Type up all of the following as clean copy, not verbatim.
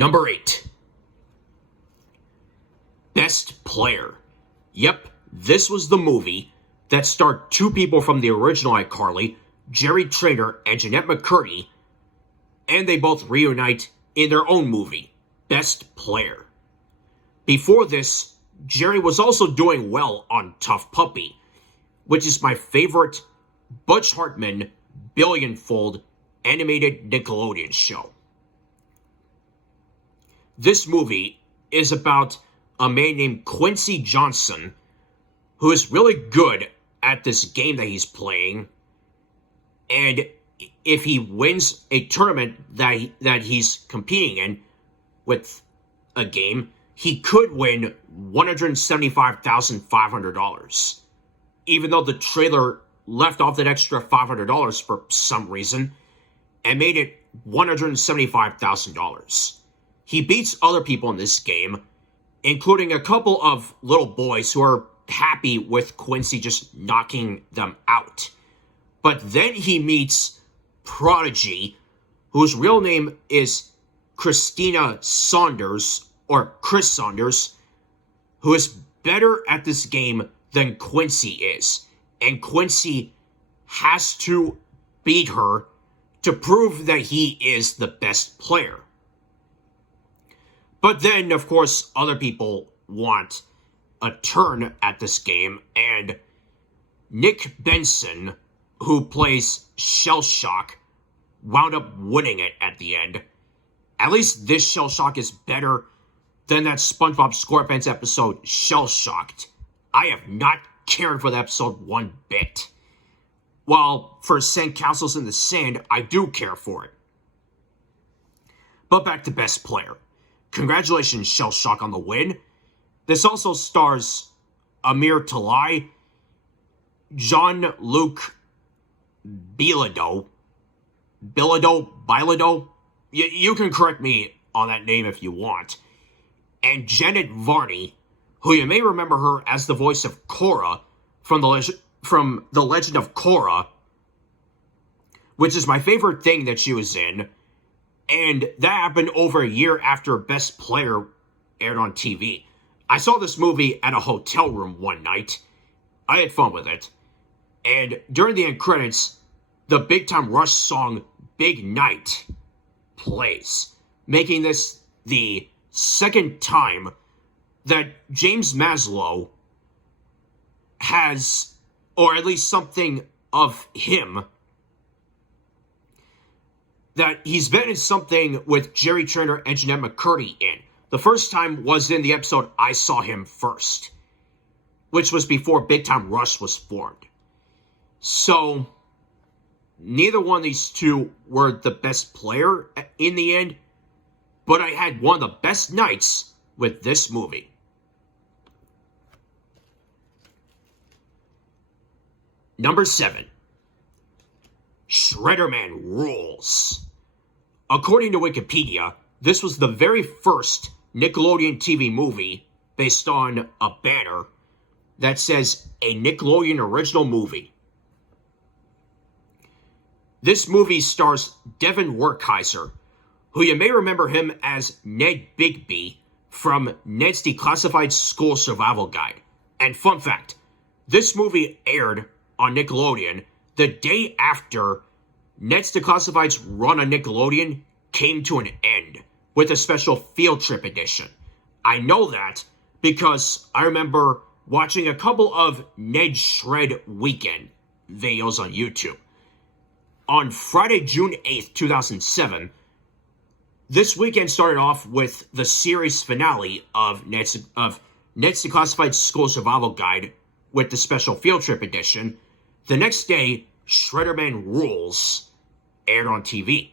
Number 8. Best Player. Yep, this was the movie that starred two people from the original iCarly, Jerry Trainer and Jeanette McCurdy, and they both reunite in their own movie, Best Player. Before this, Jerry was also doing well on Tough Puppy, which is my favorite Butch Hartman billionfold animated Nickelodeon show. This movie is about a man named Quincy Johnson who is really good at this game that he's playing, and if he wins a tournament that he's competing in with a game, he could win $175,500. Even though the trailer left off that extra $500 for some reason and made it $175,000. He beats other people in this game, including a couple of little boys who are happy with Quincy just knocking them out. But then he meets Prodigy, whose real name is Christina Saunders, or Chris Saunders, who is better at this game than Quincy is. And Quincy has to beat her to prove that he is the best player. But then, of course, other people want a turn at this game, and Nick Benson, who plays Shell Shock, wound up winning it at the end. At least this Shell Shock is better than that SpongeBob SquarePants episode, Shell Shocked. I have not cared for the episode one bit. While for Sandcastles in the Sand, I do care for it. But back to Best Player. Congratulations, Shell Shock, on the win. This also stars Amir Talai, Jean-Luc Bilodeau. You can correct me on that name if you want. And Janet Varney, who you may remember her as the voice of Korra from the Legend of Korra, which is my favorite thing that she was in. And that happened over a year after Best Player aired on TV. I saw this movie at a hotel room one night. I had fun with it. And during the end credits, the Big Time Rush song Big Night plays, making this the second time that James Maslow has, or at least something of him, that he's been in something with Jerry Trainer and Jeanette McCurdy in. The first time was in the episode I Saw Him First, which was before Big Time Rush was formed. So, neither one of these two were the best player in the end, but I had one of the best nights with this movie. Number 7. Shredderman rules. According to Wikipedia, this was the very first Nickelodeon TV movie based on a banner that says a Nickelodeon original movie. This movie stars Devin Werkheiser, who you may remember him as Ned Bigby from Ned's Declassified School Survival Guide. And fun fact, this movie aired on Nickelodeon the day after Ned's Declassified's run on Nickelodeon came to an end with a special field trip edition. I know that because I remember watching a couple of Ned Shred Weekend videos on YouTube. On Friday, June 8th, 2007, this weekend started off with the series finale of Ned's Declassified School Survival Guide with the special field trip edition. The next day, Shredderman Rules aired on TV.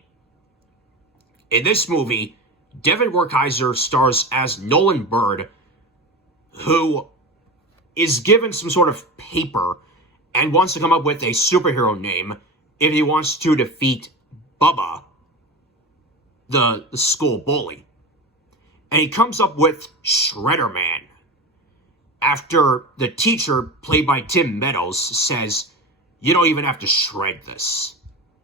In this movie, Devin Werkheiser stars as Nolan Bird, who is given some sort of paper and wants to come up with a superhero name if he wants to defeat Bubba, the school bully. And he comes up with Shredderman, after the teacher, played by Tim Meadows, says, "You don't even have to shred this."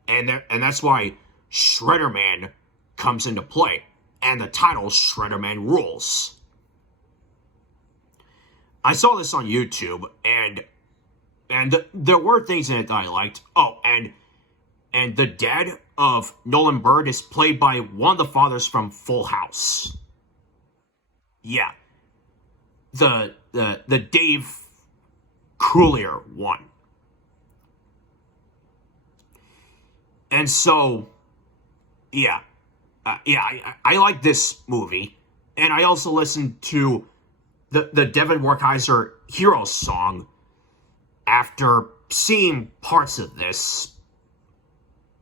And that's why Shredderman comes into play. and the title Shredderman Rules. I saw this on YouTube, and there were things in it that I liked. Oh, and the dad of Nolan Bird is played by one of the fathers from Full House. Yeah, the Dave Coulier one. And so, yeah, I like this movie, and I also listened to the Devin Werkheiser Hero song after seeing parts of this,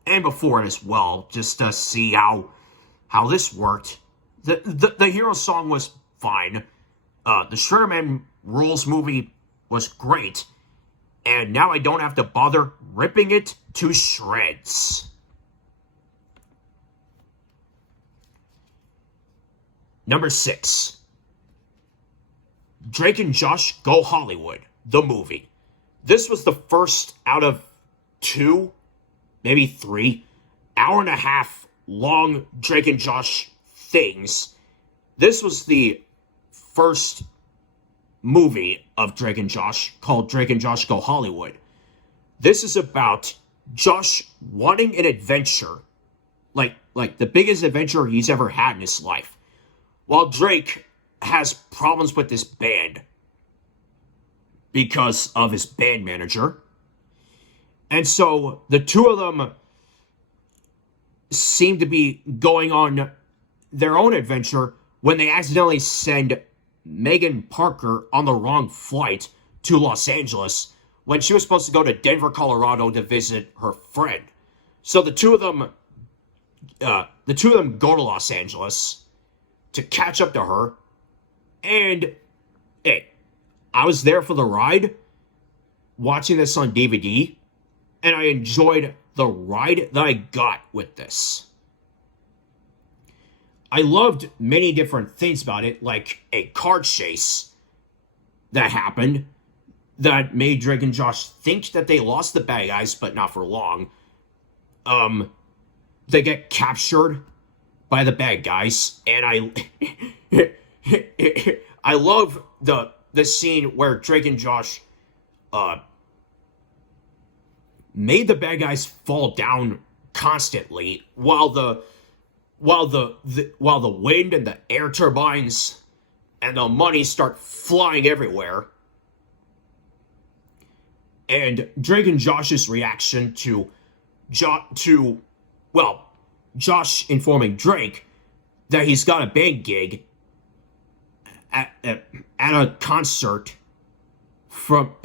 and before it as well, just to see how this worked. The Hero song was fine. The Shredderman Rules movie was great, and now I don't have to bother ripping it to shreds. Number 6. Drake and Josh Go Hollywood, the movie. This was the first out of 2, maybe 3, hour-and-a-half long Drake and Josh things. This was the first movie of Drake and Josh called Drake and Josh Go Hollywood. This is about Josh wanting an adventure, like the biggest adventure he's ever had in his life, while Drake has problems with this band because of his band manager. And so the two of them seem to be going on their own adventure when they accidentally send Megan Parker on the wrong flight to Los Angeles when she was supposed to go to Denver, Colorado to visit her friend. So the two of them go to Los Angeles to catch up to her. And hey, I was there for the ride, watching this on DVD, and I enjoyed the ride that I got with this. I loved many different things about it, like a car chase that happened that made Drake and Josh think that they lost the bad guys, but not for long. They get captured by the bad guys, and I love the scene where Drake and Josh made the bad guys fall down constantly while the wind and the air turbines and the money start flying everywhere. And Drake and Josh's reaction to Josh informing Drake that he's got a band gig at a concert from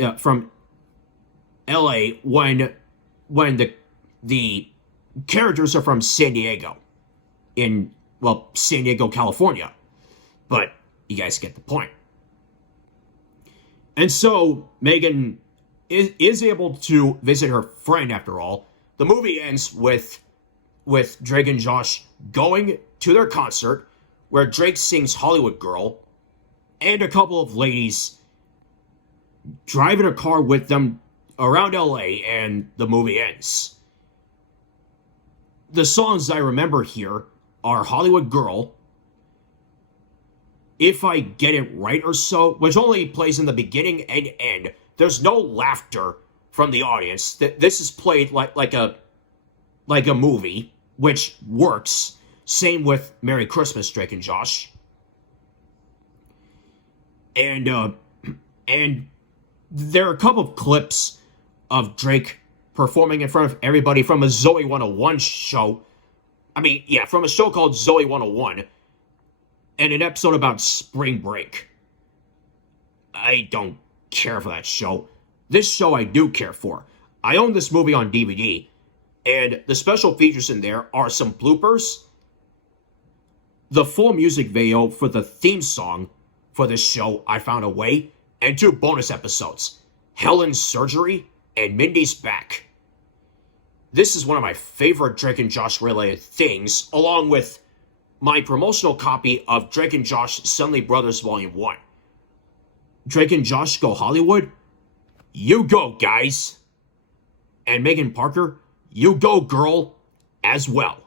LA when the characters are from San Diego, San Diego, California. But you guys get the point. And so Megan is able to visit her friend after all. The movie ends with Drake and Josh going to their concert where Drake sings Hollywood Girl and a couple of ladies driving a car with them around LA, and the movie ends. The songs I remember here are Hollywood Girl, If I Get It Right or So, which only plays in the beginning and end. There's no laughter from the audience. This is played like a movie, which works. Same with Merry Christmas, Drake and Josh. And there are a couple of clips of Drake performing in front of everybody from a Zoe 101 show. From a show called Zoe 101, and an episode about spring break. I don't care for that show. This show I do care for. I own this movie on DVD, and the special features in there are some bloopers, the full music video for the theme song for this show, I Found a Way, and 2 bonus episodes, Helen's Surgery and Mindy's Back. This is one of my favorite Drake and Josh related things, along with my promotional copy of Drake and Josh Suddenly Brothers Volume 1. Drake and Josh Go Hollywood? You go, guys! And Megan Parker, you go, girl, as well.